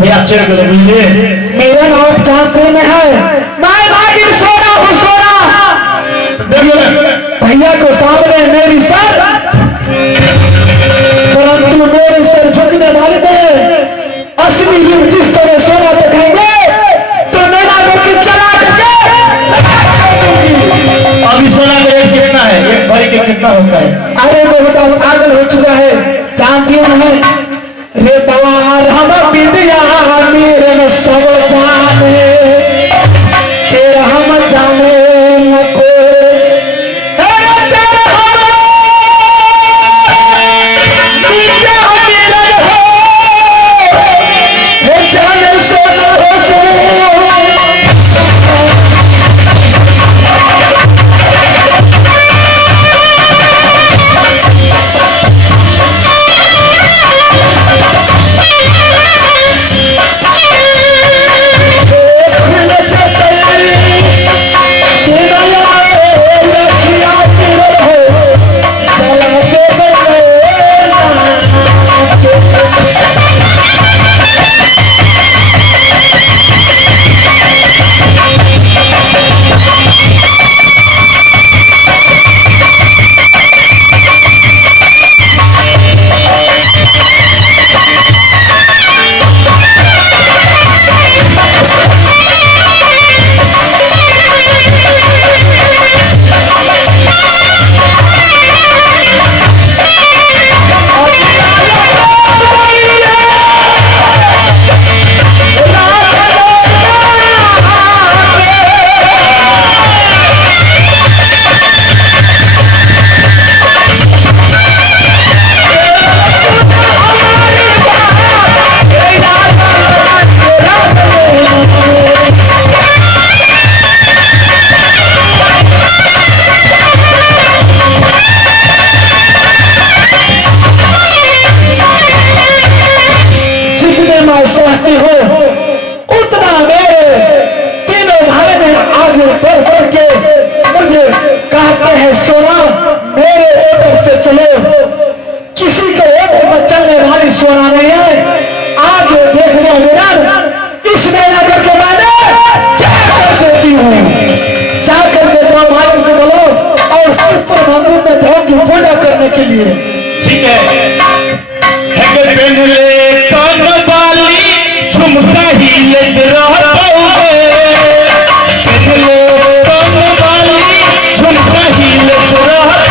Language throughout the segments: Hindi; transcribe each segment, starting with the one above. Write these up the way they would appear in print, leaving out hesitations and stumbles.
भैया चढ़ गए बुझलिए। मेरा नाम जानते नहीं है, मैं भागिन सोना हूँ सोना। भैया को सामने मेरी सर, परंतु मेरे सर झुकने वाले में असली रूप जिस समय सोना दिखाएंगे तो मेरा करके चला करके अभी सोना का रेट कितना है, एक भरी के कितना होता है? अरे बहुत पागल हो चुका है, जानती हूँ मैं रे पवार हम विद्या मेरे में सब जाने तेरा हम जाने न कोई। सहती हो उतना मेरे तीनों भाई ने आगे बढ़ बढ़ के मुझे कहते हैं सोना मेरे ऊपर से चलो। किसी के ऊपर पर चलने वाली सोना नहीं है, आगे देखना मेरा इसमें आकर के मैंने क्या कर देती हूँ, जा करके तो मालिक को बोलो और सिर्फ पर मंदिर में जाऊंगी पूजा करने के लिए। ठीक है झुमका ही लेते रहोगे, झुमका ही लेते रहोगे,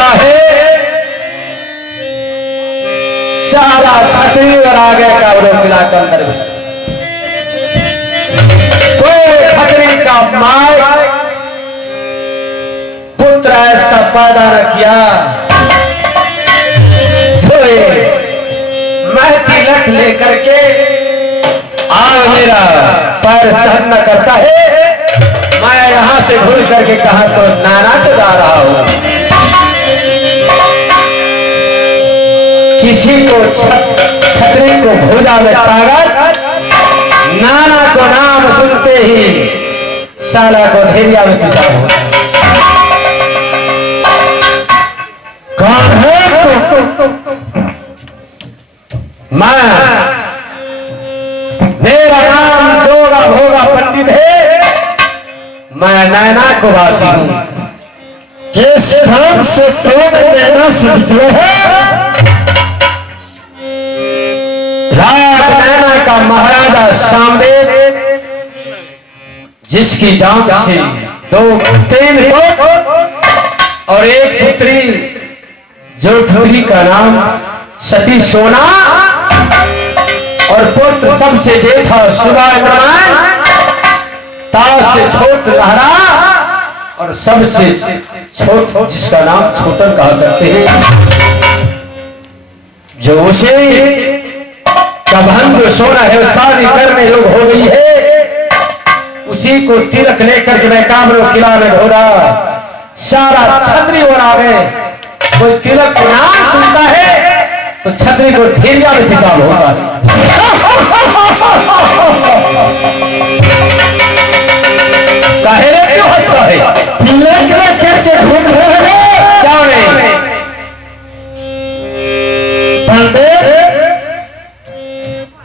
लगता है सारा छतरी और आगे का विरोध मिला के अंदर कोई खतरी का माय पुत्र ऐसा पैदा न किया जो मैं तिलक लेकर के आग मेरा पैर सहन न करता है। मैं यहां से भूल करके कहा तो नाना को जा रहा हूं। किसी को छतरी को भुजा में ताकत, नाना को नाम सुनते ही साला को धेरिया में पिसा हो। कौन है मैं? मेरा नाम जोगा भोगा पंडित है। मैं नैना को वासी हूं। किस धाम से तुम नैना से निकले हो? रात नैना का महाराजा सामदेव जिसकी जान से 2-3 पुत्र और एक पुत्री, जो पुत्री का नाम सती सोना और पुत्र सबसे जेठा सुबह ताज से छोट लहरा और सबसे छोट जिसका नाम छोटन कहा करते हैं। जो उसे कबहन जो सोना है शादी करने योग हो गई है, उसी को तिलक लेकर के मैं कामरों किला में ढोरा। सारा छतरी और आ गए। कोई तिलक को नाम सुनता है तो छतरी को धेरिया में पिसाब होता है। काहे रे क्यों हंसता है? तिलक करके घूम रहे हैं क्या? नहीं पंडित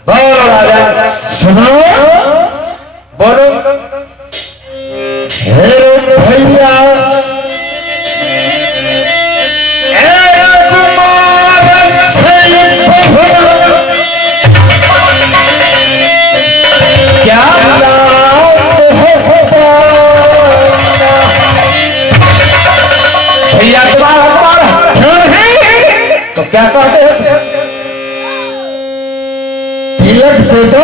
बोलो राजा, सुनो बोलो। भैया क्या भैया तुम्हारा तो क्या कहते हो? तिलक दे दो।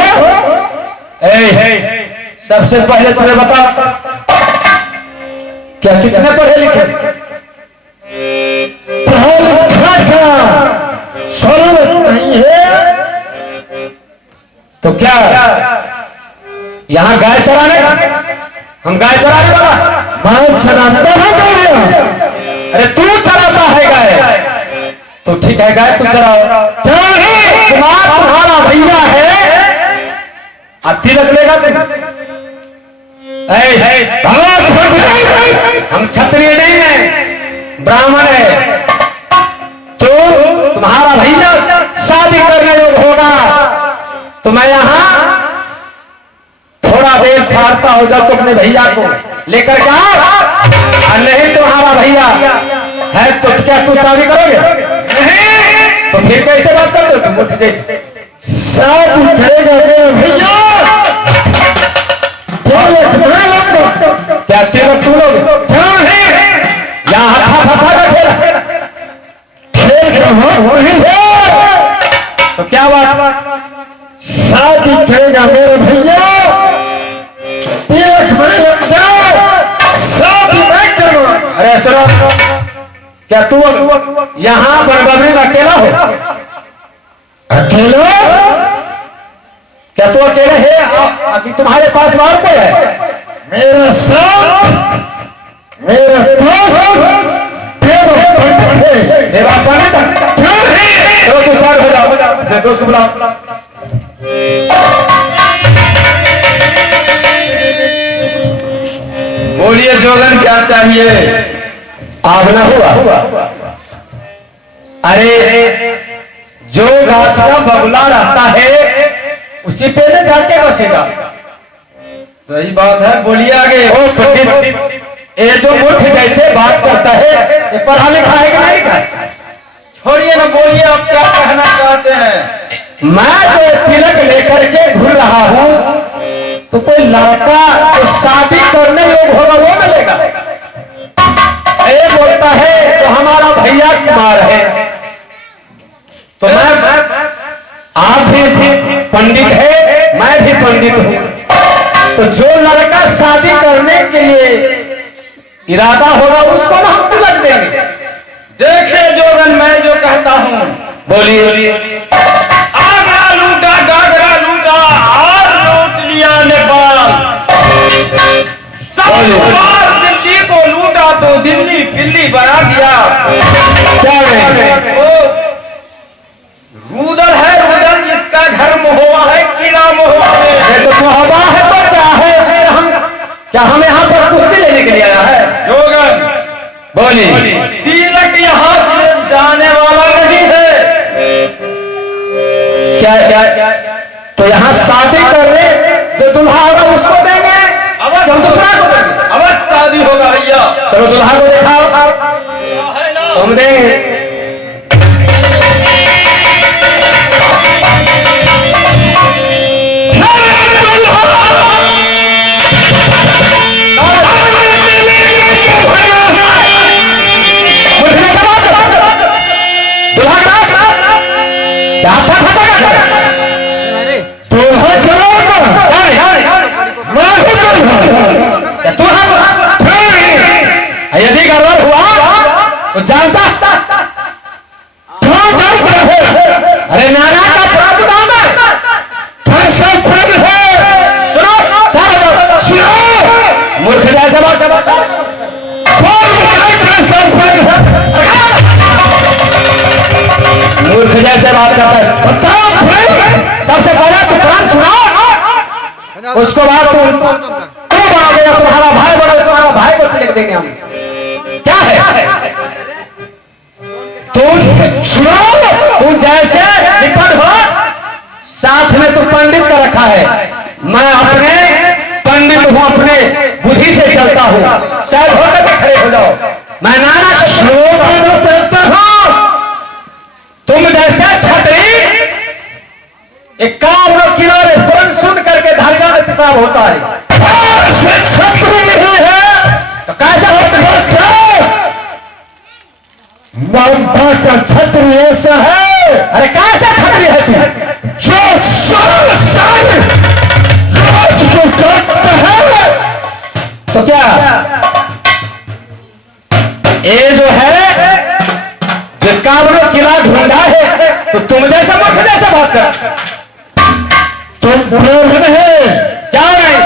सबसे पहले तुम्हें बताओ क्या कितने पढ़े लिखे? पढ़ा लिखा का जरूरत नहीं है तो क्या यहाँ गाय चराने? हम गाय चराने वाला? गाय चराता है भैया। अरे तू चराता है गाय तो ठीक है, गाय तू चराओ। तुम्हारा भैया है तिलक लेगा तू? हम क्षत्रिय नहीं है, ब्राह्मण है। तो तुम्हारा भैया शादी करने योग होगा तो मैं यहाँ थोड़ा देर ठहरता हो जाओ तो अपने भैया को लेकर के और नहीं तुम्हारा भैया है तो क्या तू शादी करोगे? नहीं तो फिर कैसे बात करते हो तुम मूर्ख जैसे? शादी करेगा मेरा भैया। क्या तिलक तू लोग? यहाँ हथा का खेल वही है तो क्या बात? शादी करेगा मेरा भैया, तिलक मैं लगता, शादी मैं करूँ। अरे सुनो, क्या तू यहाँ बनबरी में अकेला हो? अकेला? क्या तू अकेले है? अभी तुम्हारे पास और कोई है? मेरा साथ, मेरा दोस्त, मेरा पंडित। चलो तू साथ हो जाओ, मेरे दोस्त को बुलाओ। बोलिए जोगन क्या चाहिए? आगना हुआ। अरे जो गाछ का बगुला रहता है उसी पे न जाके बसेगा। सही बात है, बोलिए आगे। ओ पंडित, ये जो मूर्ख जैसे बात करता है ये पढ़ा लिखा है कि नहीं लिखा है? छोड़िए ना, बोलिए आप क्या कहना चाहते हैं? मैं जो तिलक लेकर के घूम रहा हूँ तो कोई लड़का जो शादी करने योग होगा वो मिलेगा। ये बोलता है तो हमारा भैया कुमार है। तो मैं आप भी पंडित है, मैं भी पंडित हूँ। तो जो लड़का शादी करने के लिए इरादा होगा उसको ना हम तिलक देंगे। देखे जोगन, मैं जो कहता हूँ बोलिए। आगरा लूटा, गागरा लूटा और लूट लिया नेपाल। सब बार दिल्ली को लूटा तो दिल्ली पिल्ली बना दिया। क्या है? रूदल है रूदल, जिसका घर महुआ है, किला महुआ में। ये तो मुहब्बा है तो क्या है? क्या हम यहाँ पर कुश्ती लेने के लिए आया है? जोगन बोलिए। तिलक यहाँ से जाने वाला नहीं है। क्या तो यहाँ शादी करने जो दुल्हा होगा उसको देंगे, अवश्य दूसरा को देंगे। अवश्य शादी होगा भैया। चलो दुल्हा को दिखाओ, है ना? हम देंगे। यदि गड़बड़ हुआ तो जानता कौन जानता है? अरे नाना का प्रावधान है, फैसला फर्ज है। सुनो सुनो, मूर्ख जैसे बात करता है। कौन बताए फैसला फर्ज है? मूर्ख जैसे बात करता है। बताओ सबसे पहले तू कुरान सुना, उसको बाद तू बनाओगे या तुम्हारा भाई बनाओगे, तुम्हारा भाई को तिलक देंगे हम। क्या है? तुम सुनो, तुम जैसे निपट हो, साथ में तू पंडित का रखा है। मैं अपने पंडित हूँ, अपने बुद्धि से चलता हूँ। शायद होकर के खड़े हो जाओ। मैं नाना श्लोक देता हूँ। तुम जैसे छतरी एक काम किनारे तुरंत सुन करके धारिया में पेशाब होता है। छतरी नहीं है तो कैसे होता है? ममता का छतरी ऐसा है। अरे कैसे छतरी है तू जो साल रोज को काटता है? तो क्या ये जो है जो कामनो किला ढूंढा है, तो तुम जैसा मूर्ख जैसे बात कर। तुम ब्राह्मण है क्या? नहीं,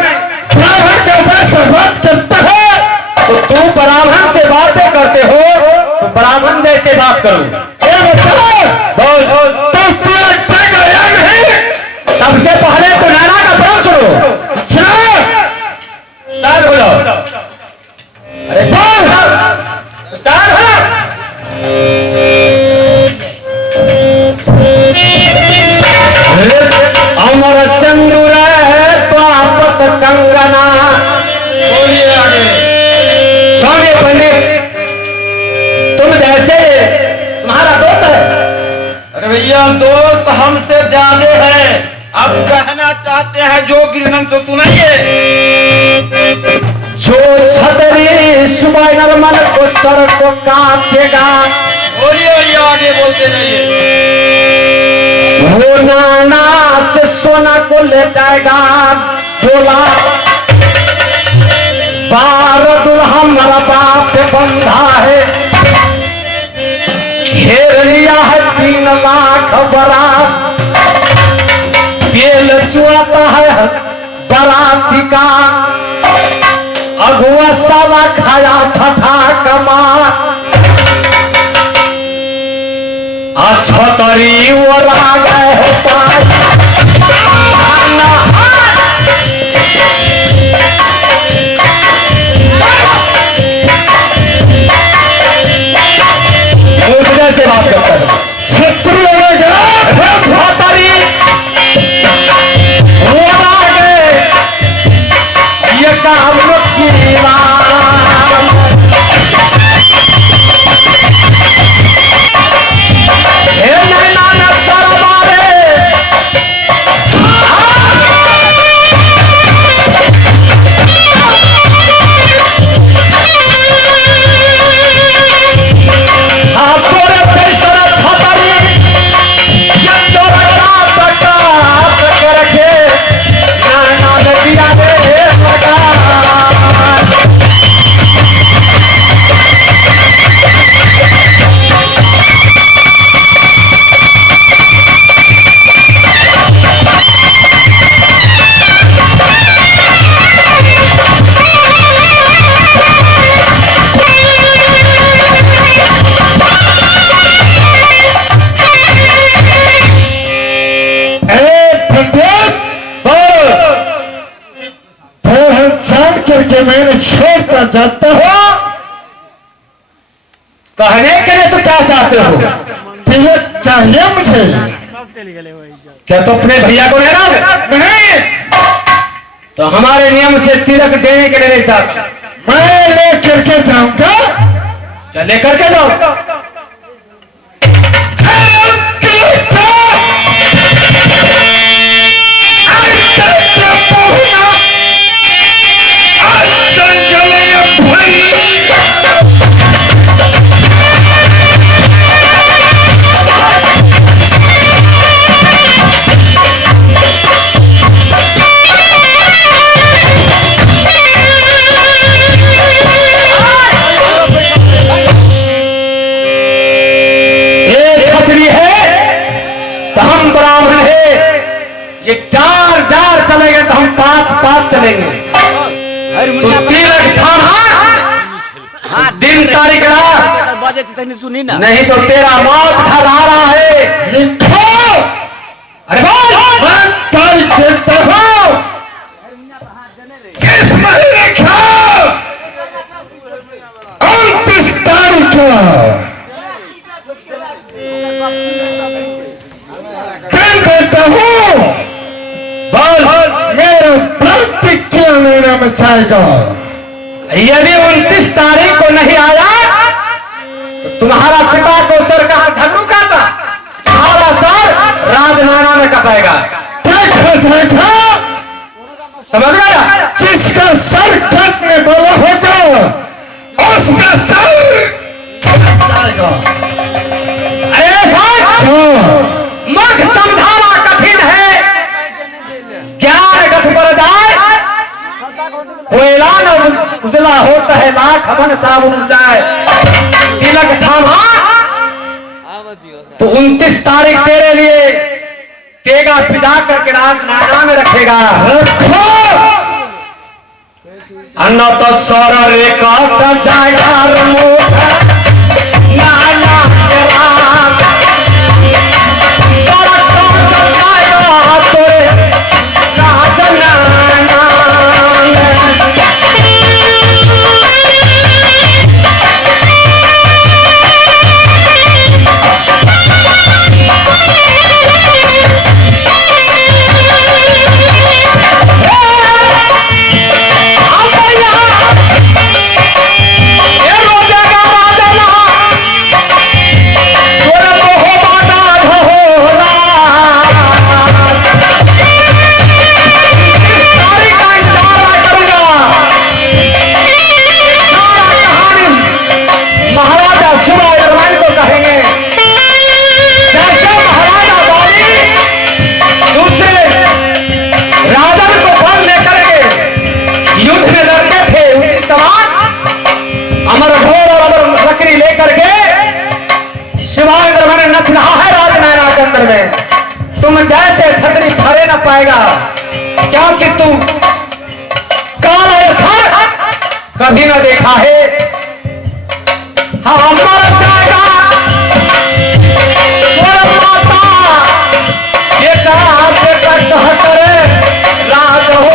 ब्राह्मण जैसा बात करता है तो तुम ब्राह्मण से बातें करते हो, तो ब्राह्मण जैसे बात करो। बोल तो तिलक देगा या नहीं? सबसे पहले तो नाना का प्रण सुनो। सुनो, शांत हो जाओ। अरे शांत हो। अमर सिंदूर त्वापत कंगना। बोलिए आगे। स्वामी पंडित, तुम जैसे तुम्हारा दोस्त है। अरे भैया दोस्त हमसे ज्यादा है। अब कहना चाहते हैं जो गिरनम से सुनाइए। जो छतरी सुबह नरमल को सर को काटेगा, बोलिए भैया आगे बोलते जाइए। वो नाना से सोना को ले जाएगा डोला। बारह हमारा बाप बंधा है, घेर लिया है 3 लाख बरात। तेल चुआता है बराती का, अगुआ साला खाया ठठा कमा। अच्छा तरी वो राग है से बात करता है। शत्रु ये काम मैंने छोड़ता जाता हो। कहने के लिए तो क्या चाहते हो? तिलक चाहिए मुझे। क्या तो अपने भैया को लेना? नहीं, तो हमारे नियम से तिलक देने के लिए नहीं चाहता। मैं लेकर के जाऊंगा। क्या लेकर के जाओ? ये चार जार चलेंगे तो हम पांच पांच चलेंगे। तो तिलक थाना दिन तारीख सुनी ना, नहीं तो तेरा मौत खदारा है। लिखो। अरे बोल। मैं तारीख देता हूँ। किस महीने का? 29 तारीख का दिन देता हूँ। मेरा प्रतिज्ञा लेना मचाएगा। यदि 29 तारीख को नहीं आया तो तुम्हारा पिता को सर कहाँ झगड़ू काटा, तुम्हारा सर राजनाना में कटाएगा। देखा देखा, समझ गया? जिसका सर कटने वाला होगा उसका सर जाएगा। अरे साहब, मूर्ख समझाना कठिन है, ज्ञान गठ पर जाए। कोयला न उजला होता है, लाख हवन साबुन उड़ जाए। तिलक थामा तो 29 तारीख तेरे लिए तेगा पिजा करके राजनाना में रखेगा। अन्ना तो सौर रे काट जाएगा नाना के रात। सौर काट जाएगा तोरे राजनाना। तुम जैसे छतरी फरे न पाएगा, क्योंकि तू काला छर कभी न देखा है। हाँ मर जाएगा माता ये कहा कह करे राज हो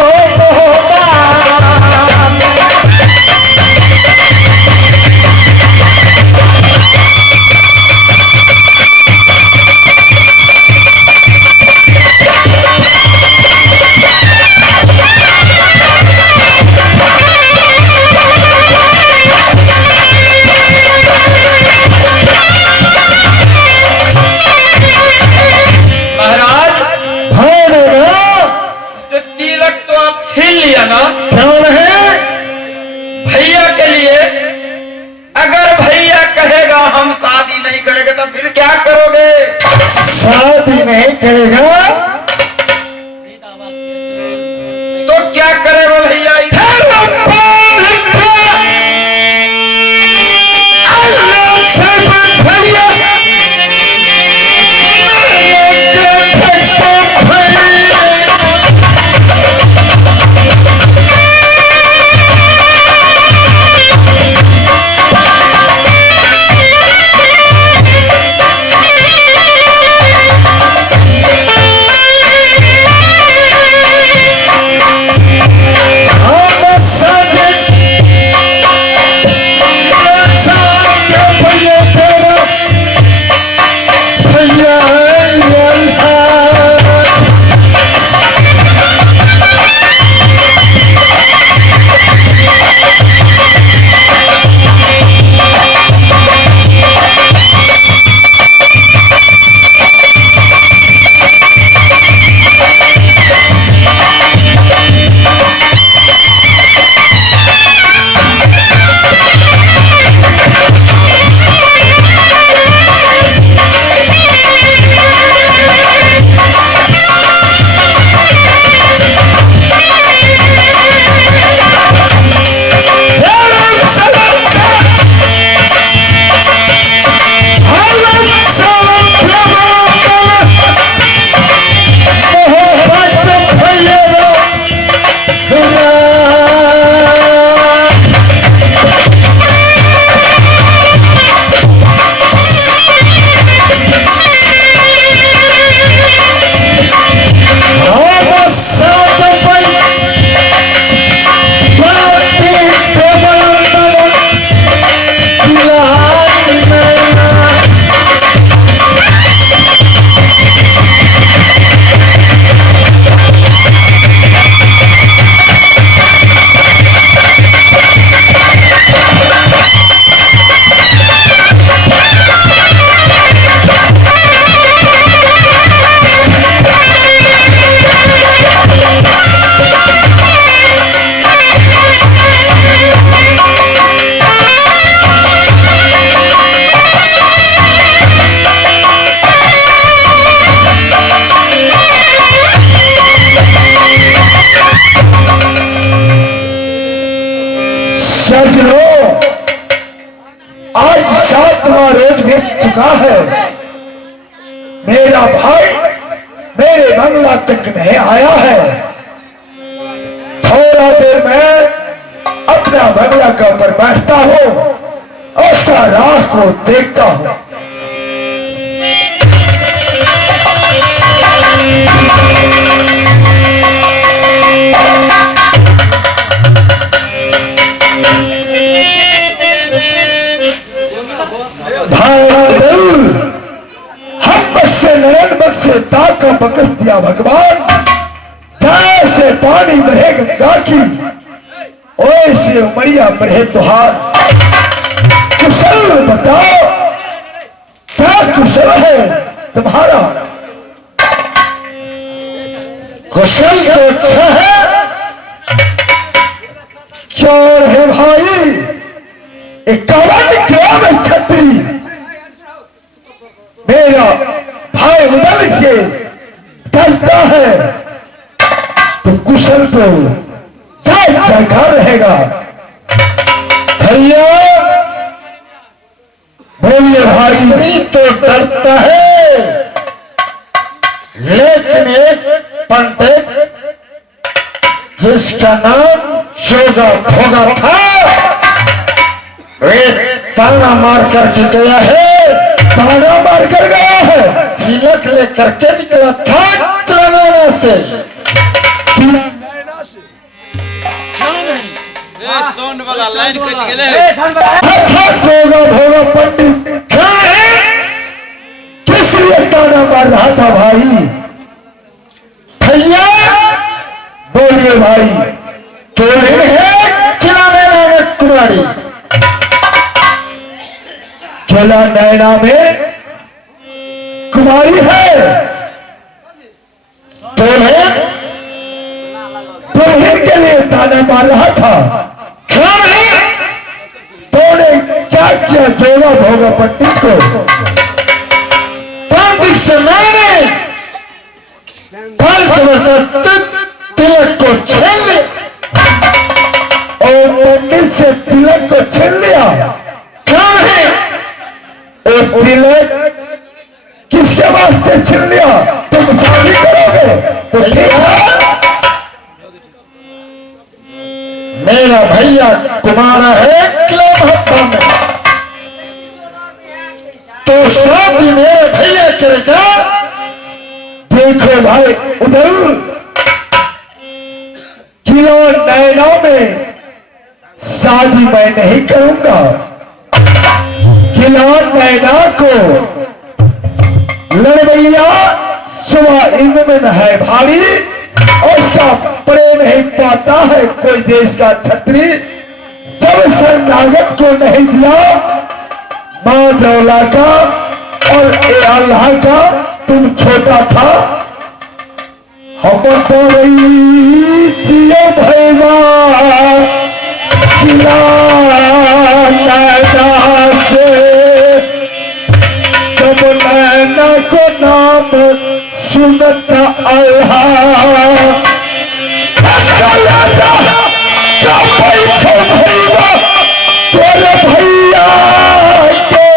रोज बीत चुका है, मेरा भाई मेरे बंगला तक नहीं आया है। थोड़ा देर में अपना बंगला के ऊपर बैठता हूँ और उसका राह को देखता हूँ। नयन बख्शे ताका बकस दिया भगवान, जैसे पानी बहे गंगा की वैसे उमड़िया बहे तुहार। कुशल बताओ क्या कुशल है तुम्हारा? कुशल तो अच्छा है, चोर है भाई 51 किलो में छतरी। मेरा भाई उधर से डरता है तो कुशल तो जगह रहेगा। भैया बोलिए भाई, तो डरता है, लेकिन एक पंडित जिसका नाम जोगा भोगा था, वे ताना मार करके गया है, ताना मार कर गया है, तिलक लेकर के निकला था नैना से। साउंड वाला लाइन कट गेले। अच्छा जोगा भोगा पंडित क्या है, किस लिए ताना मार रहा था भाई? भैया बोलिए भाई, दुल्हन है किला नैना में कुमारी, किला नैना में कुमारी है। दुल्हन के लिए ताना मार रहा था, क्या नहीं? तूने क्या किया जोगा भोगा पंडित को? पंडित से मैंने बल जबरदस्त तिलक को छीन लिया, और पंडित से तिलक को छीन लिया। क्या नहीं? और तिलक किसके वास्ते छीन लिया? तुम शादी करोगे तो ठीक है। मेरा भैया कुमारा है किला महत्ता में, तो शादी मेरे भैया करेगा। देखो भाई उधर किला नैना में शादी मैं नहीं करूंगा। किला नैना को लड़वैया सुबह इनमें है भारी, उसका प्रेम नहीं पाता है कोई देश का छत्री। जब शरणागत को नहीं दिया मां दौला का और ए अल्लाह का, तुम छोटा था, हम तो जियो भैया किला नैना से, जब नैना को नाम सुनता अल्लाह तोरे भैया के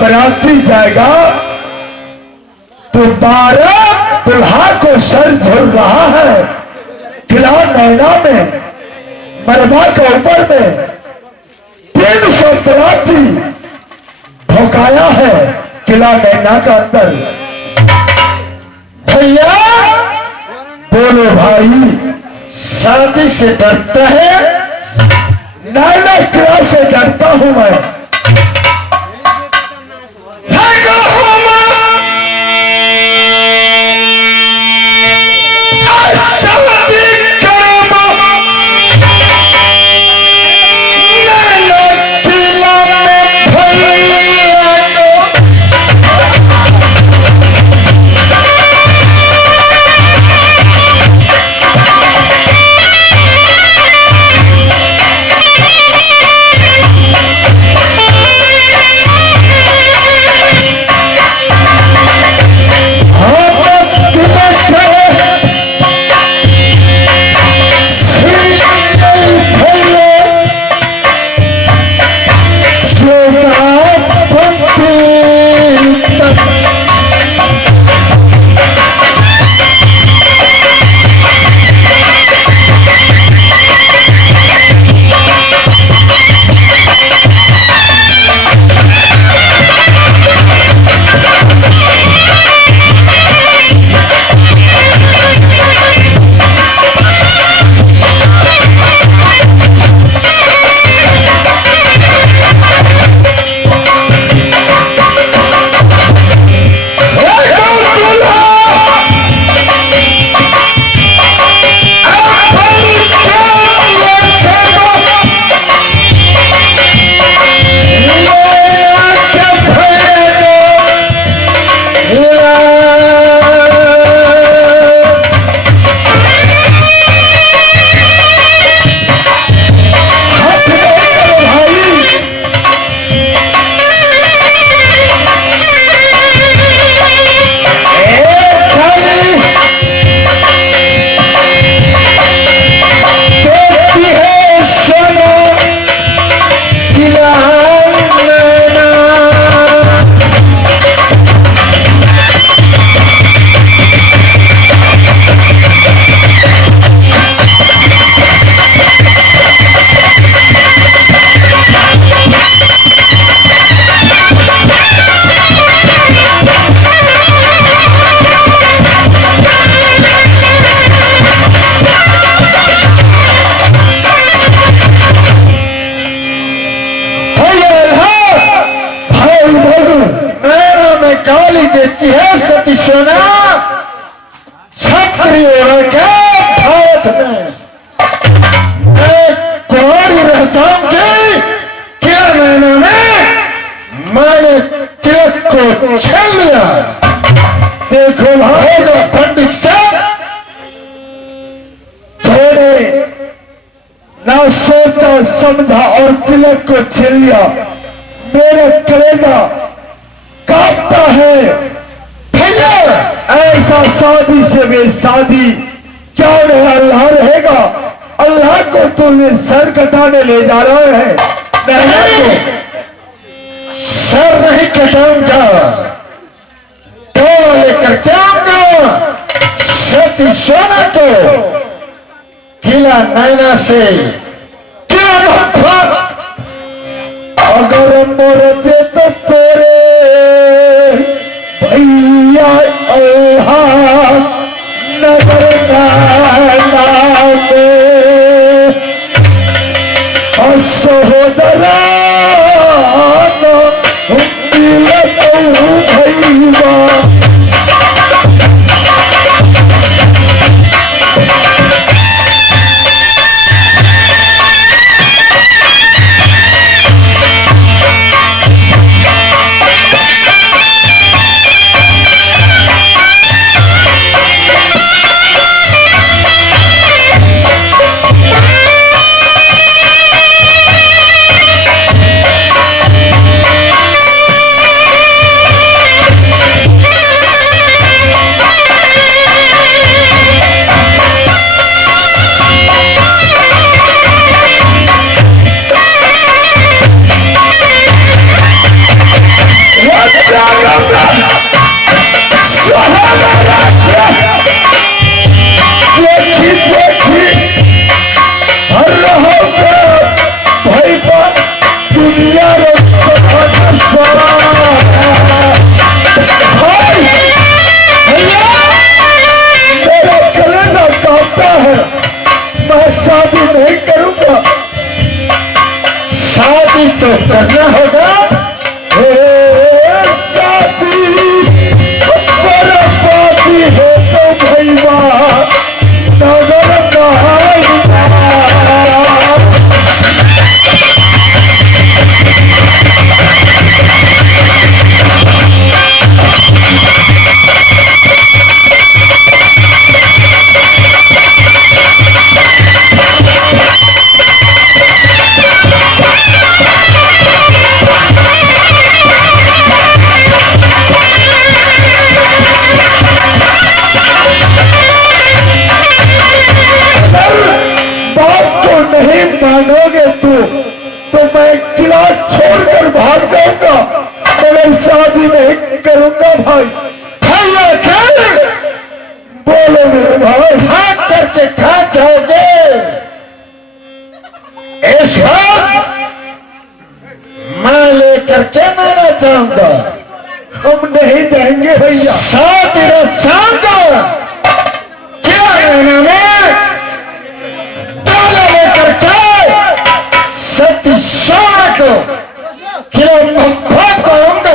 बराती जाएगा तो 12 अल्लाह को सर झुल रहा है। किला नैना में मरबा के ऊपर में 300 पलाती भौकाया है किला नैना का अंदर। भैया बोलो भाई, शादी से डरता है? नैना किला से डरता हूं मैं। सोना क्षत्रियों के भारत में एक कुंवारी रह जाऊंगी। क्या महीने में मैंने तिलक को छीन लिया। देखो होगा पंडित से थोड़े ना सोचा समझा और तिलक को छीन लिया। मेरा कलेजा कांपता है। ऐसा शादी से भी शादी क्या नहीं अल्लाह रहेगा। अल्लाह को तूने सर कटाने ले जा रहा है। नहीं सर नहीं कटाऊंगा, टोला लेकर क्या आऊंगा। सती सोना को किला नैना से क्या अगर मोरते तो तेरे भैया अल्लाह नगर नैना में और सहोदरा भैया करना होगा। साथी बर्बादी है तो भैया नगर मानोगे तू तो मैं किला छोड़कर भाग जाऊंगा, मगर शादी नहीं करूंगा भाई। भैया चल बोलो मेरे भाई, हाथ करके खा जाओगे इस वक्त मैं लेकर के मारा जाऊंगा। हम नहीं जाएंगे भैया, शादी रचाऊंगा। क्या कहना में लेकर के सती सोना को किलो मफा कहूंगा।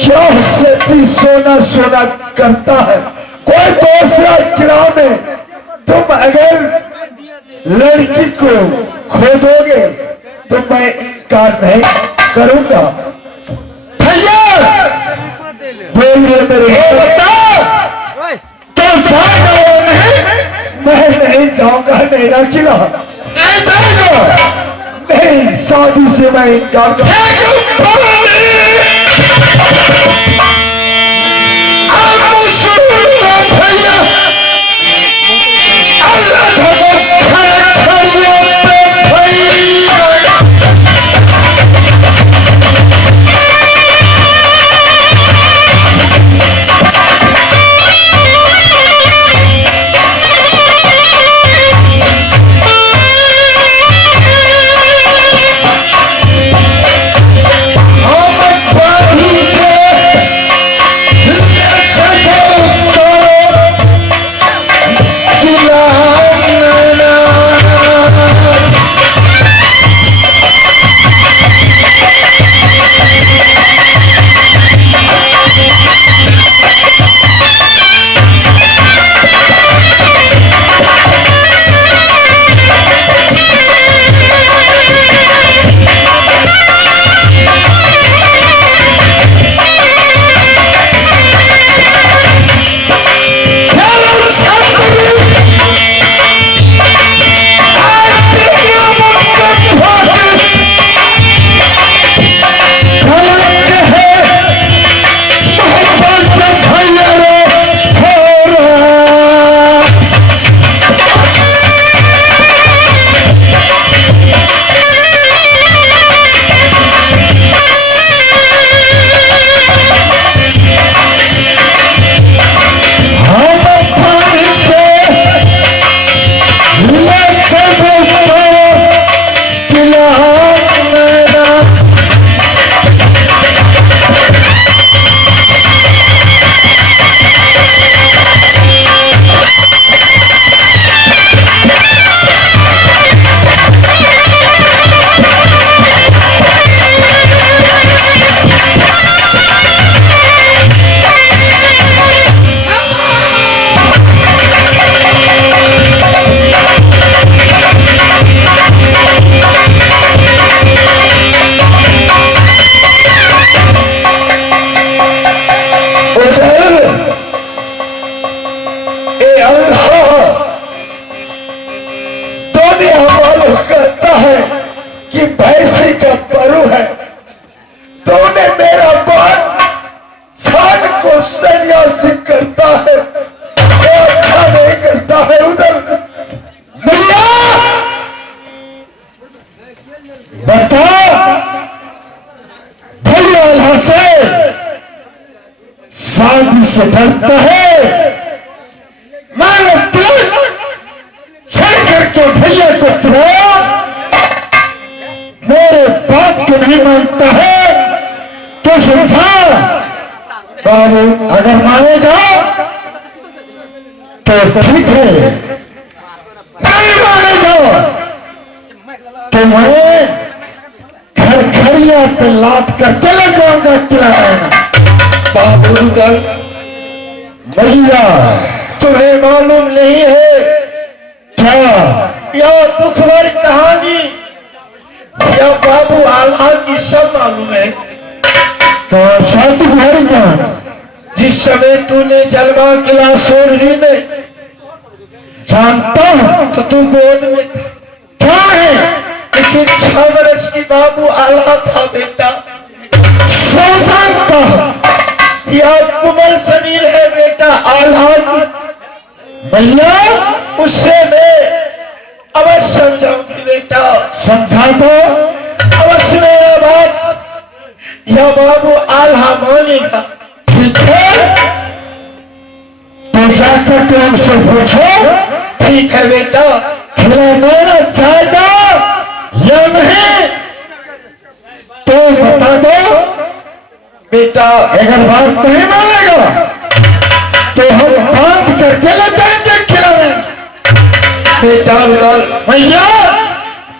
क्या सती सोना सोना करता है कोई दूसरा किला में? तुम अगर लड़की को खोदोगे तो मैं इनकार नहीं करूंगा। भैया बोलिए मेरे बता तो जाएगा वो नहीं? मैं नहीं जाऊंगा नैना किला, नहीं जाएगा। नहीं, शादी से मैं इनकार करूंगा। शादी से डरता है, मानो तिलक छड़ करके भैया को चुराया, मेरे बात को नहीं मानता है तो समझा बाबू, अगर मानेगा तो ठीक है, नहीं मानेगा तुम्हें मालूम नहीं है क्या? यह दुख भरी कहानी या बाबू आल्हा की सब मालूम है। तो सब भर गया। जिस समय तूने जलवा किला सोरही में जानता हूं तो तू गोद में था। कौन है? लेकिन 6 वर्ष की बाबू आल्हा था बेटा। सब जानता हूं। यह कुमल शरीर है बेटा आल्हा की। भैया उससे मैं अवश्य समझाऊंगी बेटा। समझा दो। अवश्य मेरा बात यह बाबू आल्हा मानेगा। ठीक है, तो जाकर के हमसे पूछो। ठीक है बेटा। खिलाना चाहेगा या नहीं तो बता दो। बेटा अगर बात नहीं मानेगा तो हम बात करके ले जाएंगे खिलाने। बेटा भैया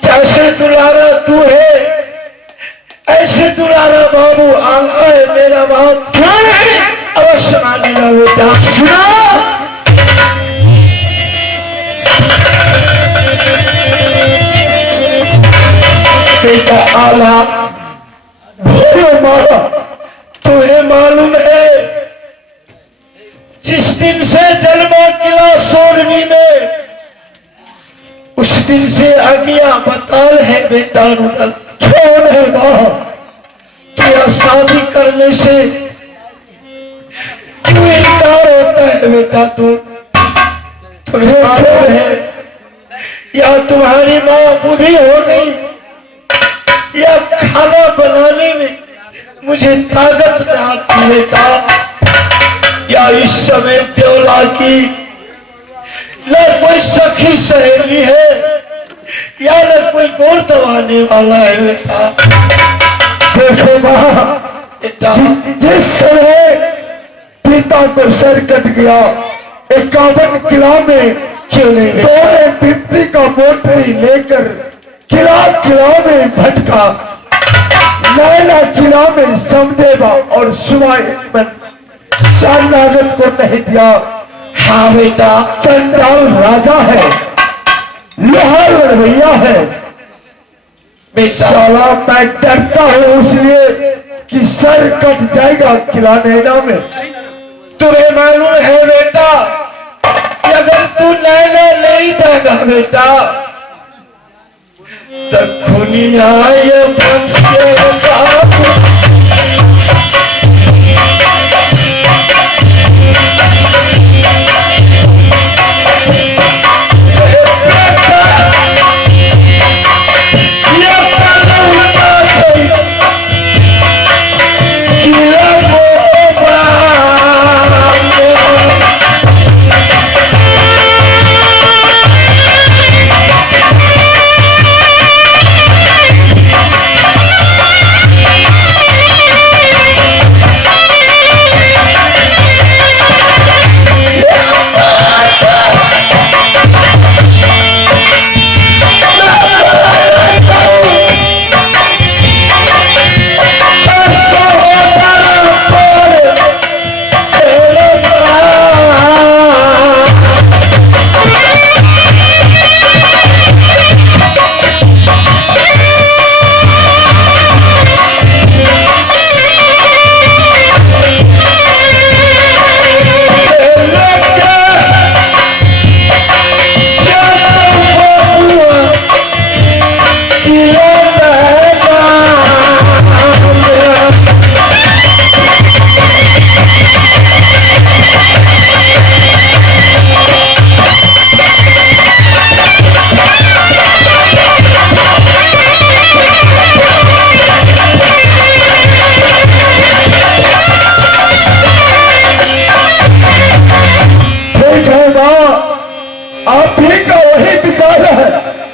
जैसे दुलारा तू है ऐसे दुलारा बाबू आल्हा है। मेरा बात क्या नहीं अवश्य मानेगा बेटा। सुना। बेटा आल्हा बोलो मारा। तुम्हें मालूम है जिस दिन से जलवा किला सोरवी में उस दिन से आज्ञा बताल है बेटा रुदल। कौन है मां? तेरा शादी करने से क्यों इनकार होता है बेटा? तुम्हें मालूम है या तुम्हारी माँ बूढ़ी हो गई या खाना बनाने में मुझे ताकत न आती बेटा। या इस समय देवला की न कोई सखी सहेली है या न कोई गोर दबाने वाला है बेटा। देखो मां, बेटा जिस समय पिता को सर कट गया 51 किला में क्यों नहीं बेटा? तो ने पितृ का मोटरी लेकर किला किला में भटका। नैना किला में समदेवा और सुमाइमन शरणागत को नहीं दिया। हाँ बेटा चंडाल राजा है, लोहा लड़वैया है। बेटा साला मैं डरता हूँ इसलिए कि सर कट जाएगा किला नैना में। तुम्हें मालूम है बेटा कि अगर तू नैना नहीं जाएगा बेटा तो खुनिया ये वंश के बाप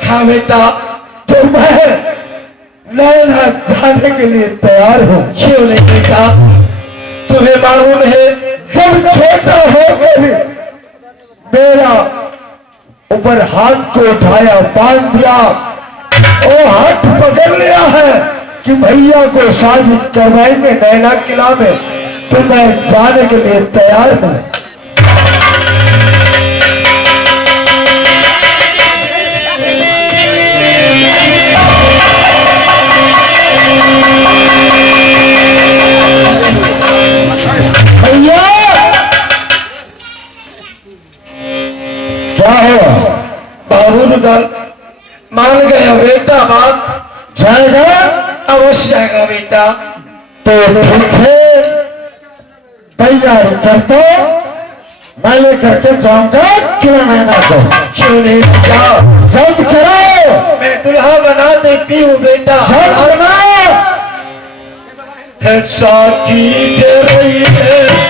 हाँ बेटा तो मैं नैना जाने के लिए तैयार हूँ। क्यों नहीं बेटा? तुम्हें मालूम है जब छोटा होकर मेरा ऊपर हाथ को उठाया, बांध दिया और हाथ पकड़ लिया है कि भैया को शादी करवाएंगे नैना किला में, तो मैं जाने के लिए तैयार हूँ। क्या हुआ? बाबू रुदल मान गया बेटा बात जाएगा? अवश्य जाएगा बेटा। तो ठीक है, तैयारी कर दो, मैं लेकर के जाऊंगा किराना को। क्यों नहीं बेटा? जल्द करो, मैं दुल्हा बना देती हूँ बेटा। जल्द बनाओ। ऐसा कीजिए रही है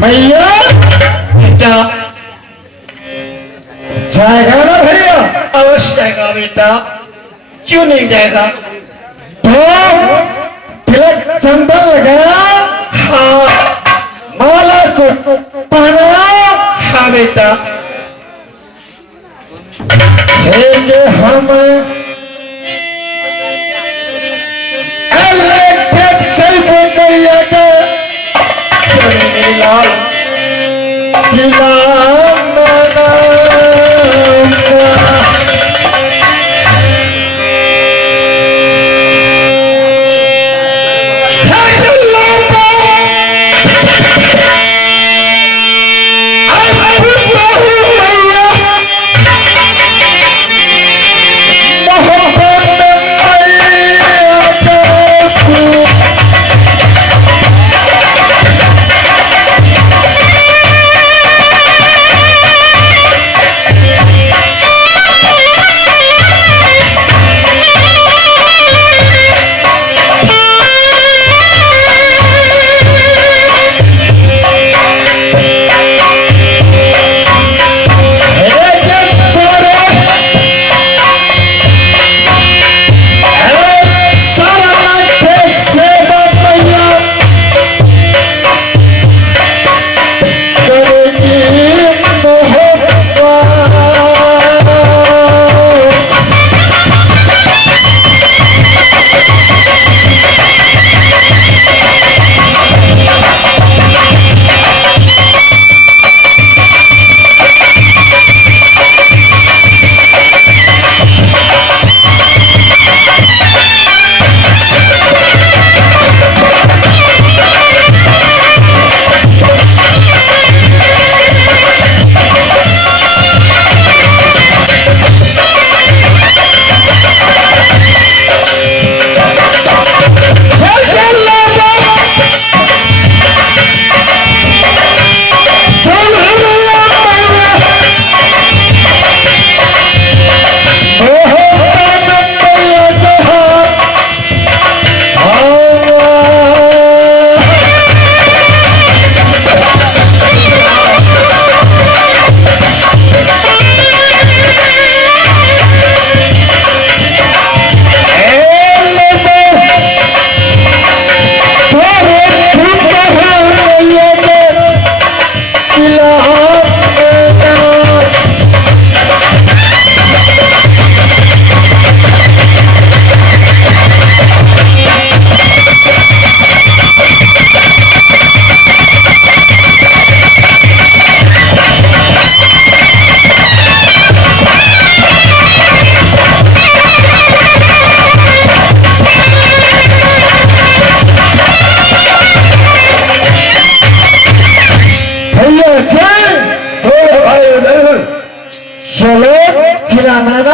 भैया। बेटा जाएगा ना भैया? अवश्य जाएगा बेटा, क्यों नहीं जाएगा? तो तिलक चंदन लगाया, हाँ माला को पहनाया। हाँ बेटा। लेके हम भैया के लाल Hey!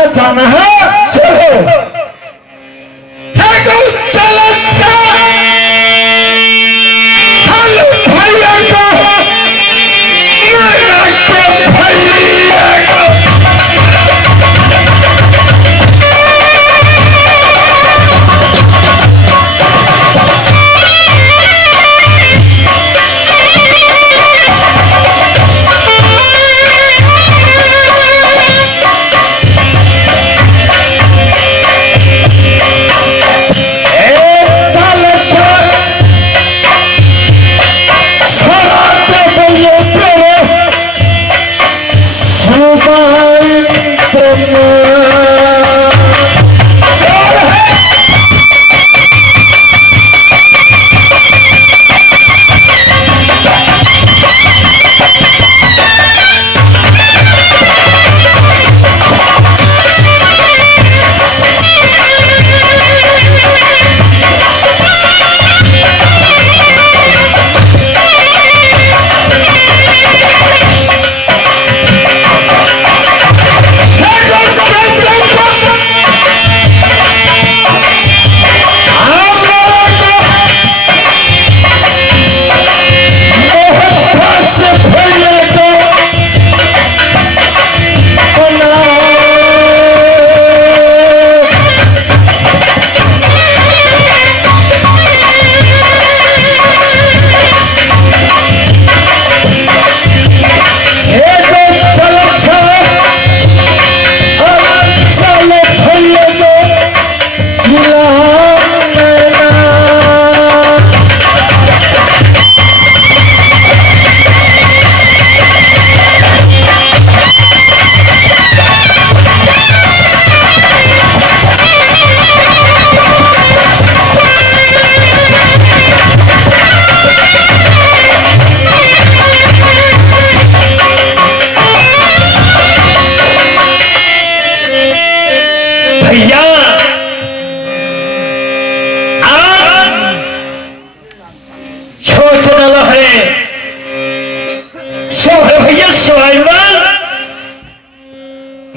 किला जाना है। चलो भैया को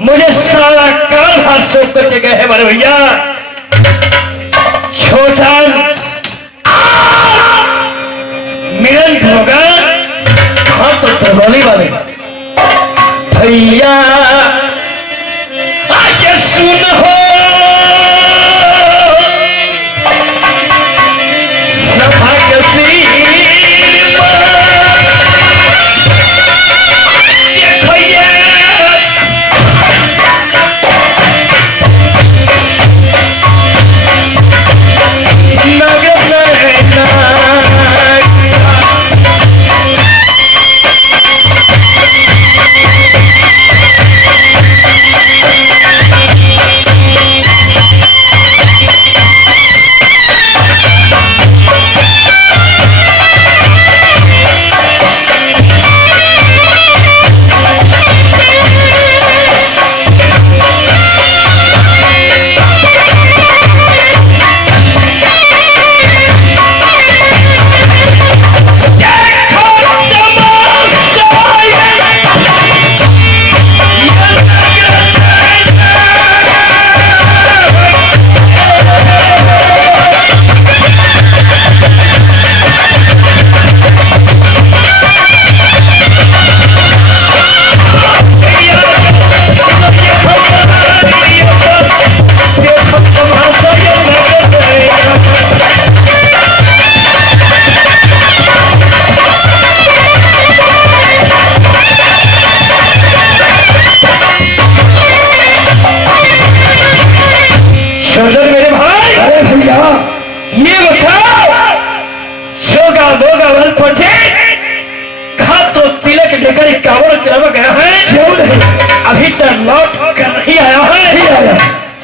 मुझे सारा काल हाथ सोख करके गए हैं बड़े भैया। छोटा मिलन होगा हाँ तो तरवाली वाले भैया आगे सुन हो सभा के मेरे भाई। अरे भैया ये बताओ छोगा बोगा वन पहुंचे कहा तो तिलक लेकर कांवड़ किला गया है क्यों नहीं अभी तक लौट कर नहीं आया है नहीं आया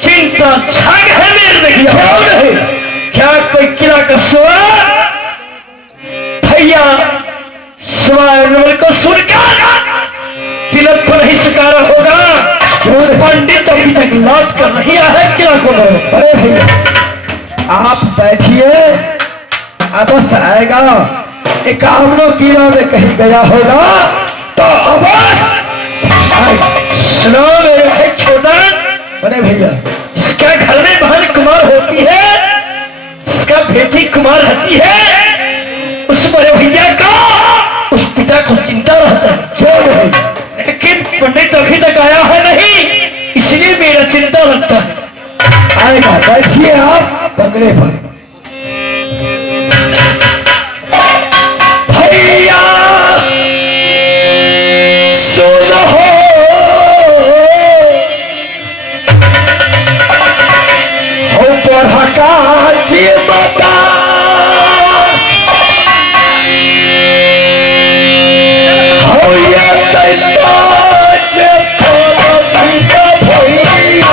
चिंता छाग है मेरे भैया क्यों नहीं क्या कोई किला का सुआ भैया सुआ को सुनकर तिलक को नहीं स्वीकारा होगा पंडित अभी तक लौट कर नहीं आया है किला को। अरे भैया आप बैठिए अवश्य आएगा 51 किला में कहीं गया होगा तो अवश्य सुनो मेरे भाई छोटा बड़े भैया, जिसका घर में बहन कुमार होती है, जिसका बेटी कुमार रहती है, उस बड़े भैया का उस पिता को चिंता रहता है। क्यों नहीं? लेकिन पंडित अभी तक आया है नहीं, इसलिए मेरा चिंता लगता है। आएगा, बैठिए आप बंगले पर। भैया सुन हो, पढ़ा का चिमटा हो ये तैताज भैया भैया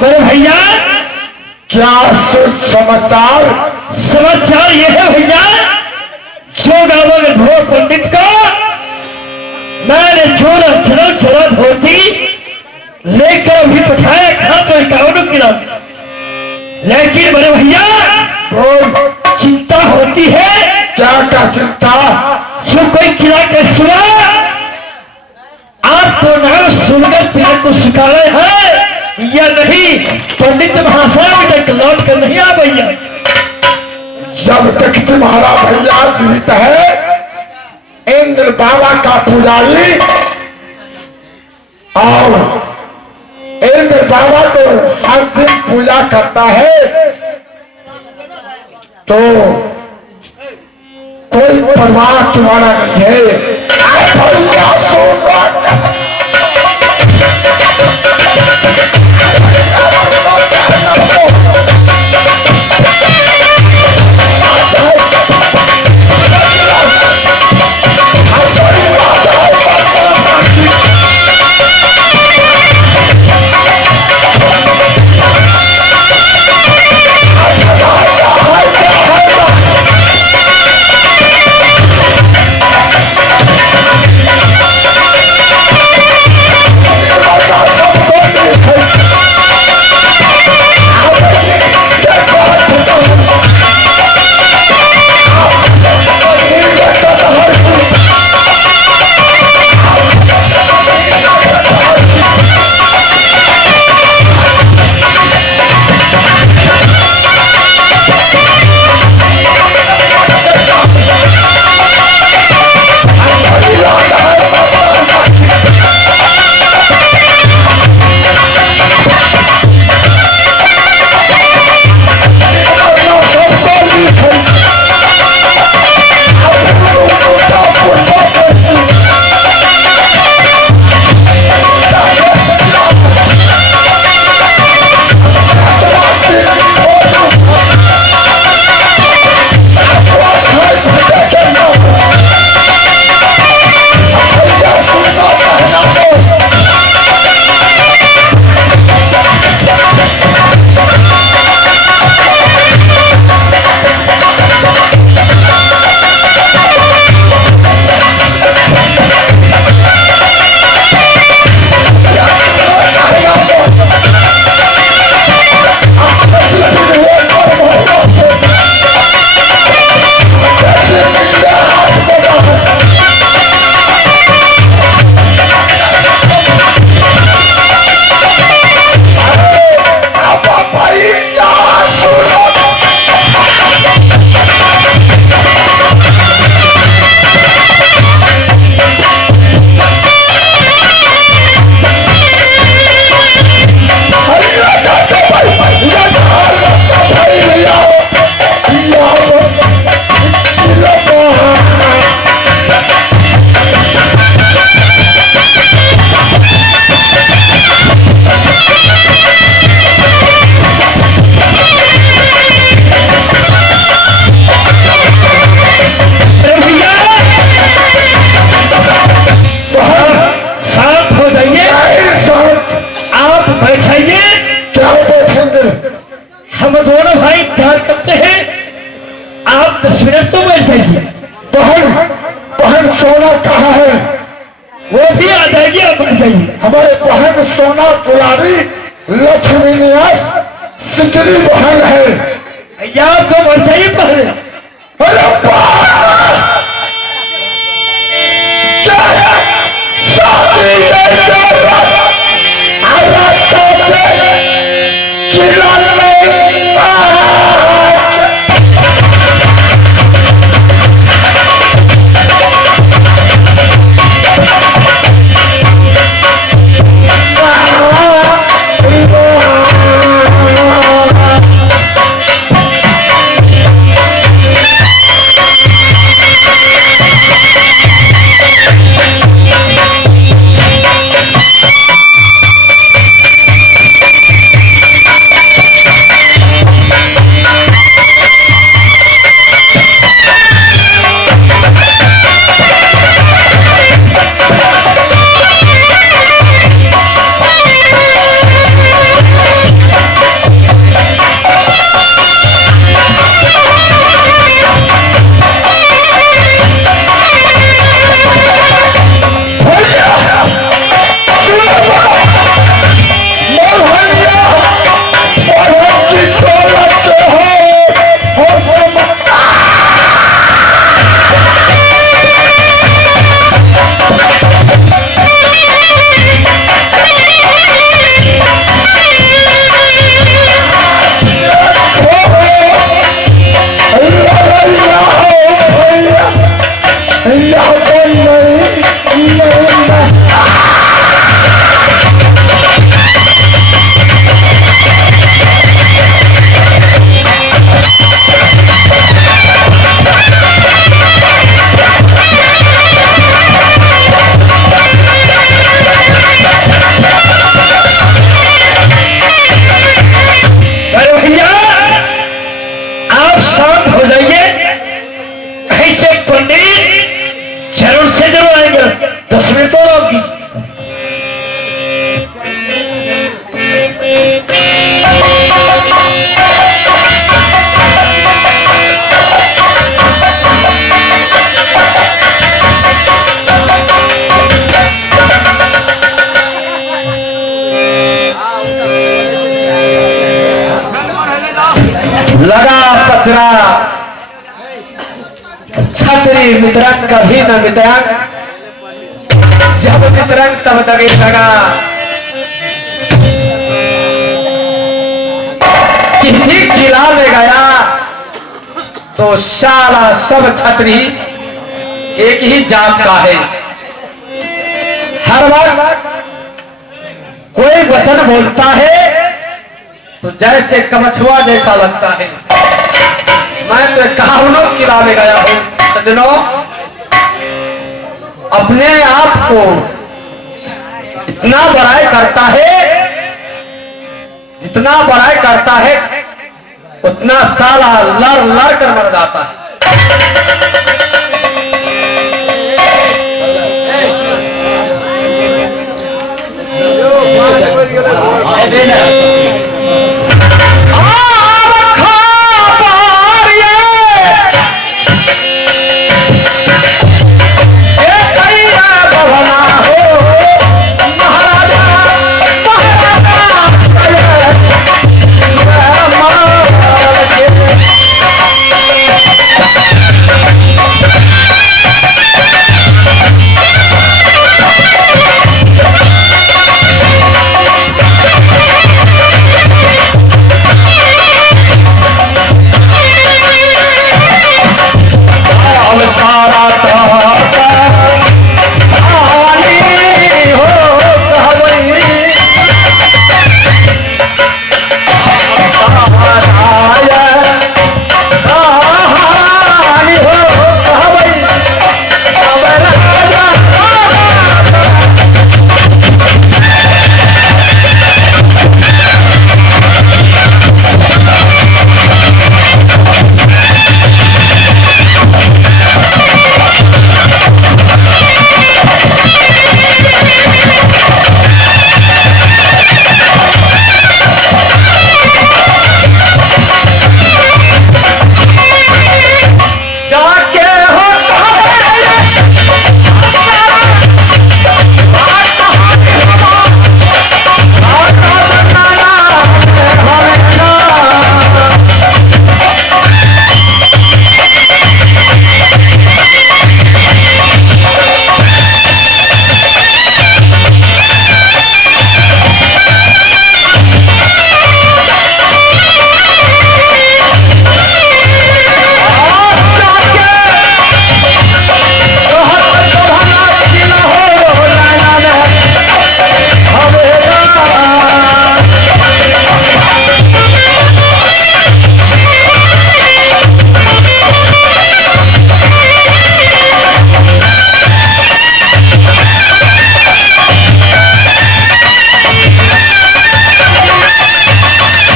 मेरे भैया क्या समाचार? समाचार ये है भैया, जो गाँव में भो पंडित का मैंने जोड़ा चलो चलो धोती लेकर अभी पठाया खा तो 51 किलो। लेकिन बड़े भैया बोल, चिंता होती है। क्या क्या चिंता? जो कोई किला के सुना आपको नाम सुनकर प्यार को सिखाए है या नहीं? पंडित महाशय अभी तक लौट कर नहीं आ भैया। जब तक तुम्हारा भैया जीवित है, इंद्र बाबा का पुजारी और इंद्र बाबा तो हर दिन पूजा करता है, तो कोई परवाह तुम्हारा नहीं है। भैया बहन सोना कहाँ है? वो भी आ जाएगी, आप बढ़ जाइए। हमारे बहन सोना दुलारी लक्ष्मी निवास सिकरी बहन है। भैया आप तो बढ़ जाइए पहले। अरे लगा पचरा छतरी मित्रक कभी न मित्रक, जब मित्रक तब दगे लगा। किसी किला में गया तो सारा सब छतरी एक ही जात का है। हर वक्त कोई वचन बोलता है तो जैसे कमछुआ जैसा लगता है। मैं तो कावनों किला में गया हूं सजनों, अपने आप को इतना बड़ाई करता है, जितना बड़ाई करता है उतना साला लड़ लड़ कर मर जाता है।